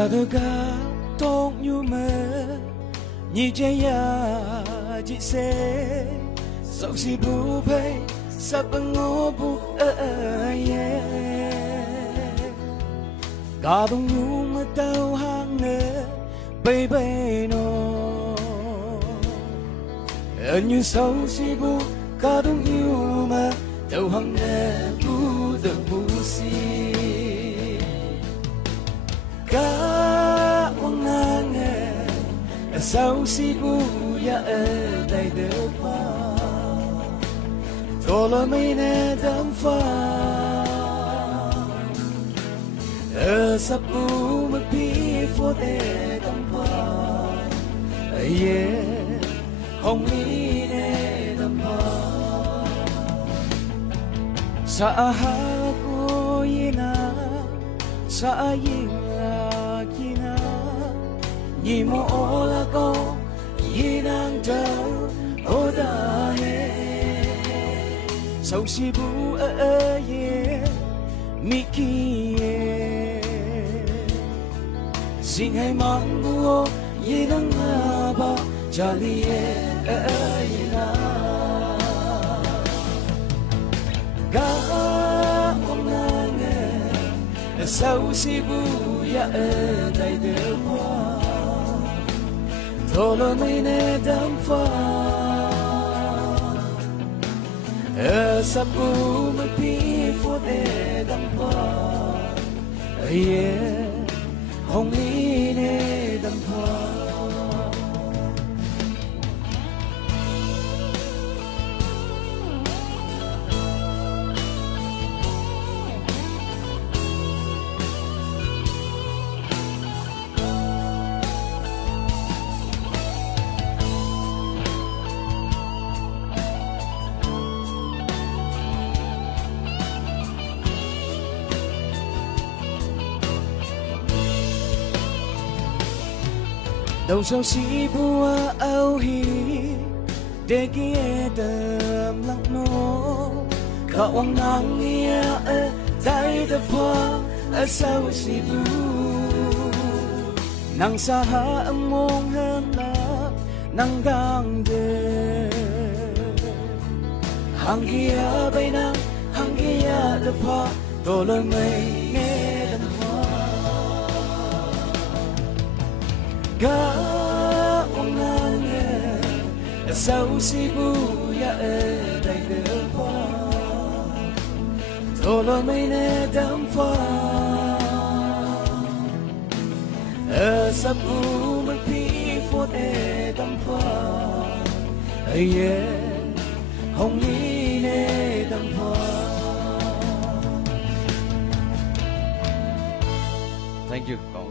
Gado ga tong nyu me Nhi che ya ji se Sau si bu pe Sap ngo bu ye Gado nyu me tao hang ne Baby no Như sau si bu Gado nyu me tao hang ne bu de bu si Ka wang nge Sau si bu ya dai de pa Tola mai ne dam fa Sa bu ma pi for de dam pa Ye hong ni ne dam pa Sa ha ko yina Sa yin kina Nhi mo ola ko Yinang dao oda he Sau si bu ye Mi ki ye Sing hai mang bu Yinang ba Jali ye yina Ga ong nge Sau si bu ya dai de pa Tolo mai ne dam fa Sa bu ma pi for de dam pa Ye hong li ne dam pa Đâu sao si bua ao hi để kia đầm lặng nô khao ang nang nia dai de pha sao si bu nang sa ha ang mong hem la nang gang de hang kia bay nang hang kia de pha to lo mai ne de pha Ga ong nge Sau si bu ya dai de pa Tolo mai ne dam fa Sa bu ma pi for de dam fa Ye hong li ne dam fa Thank you.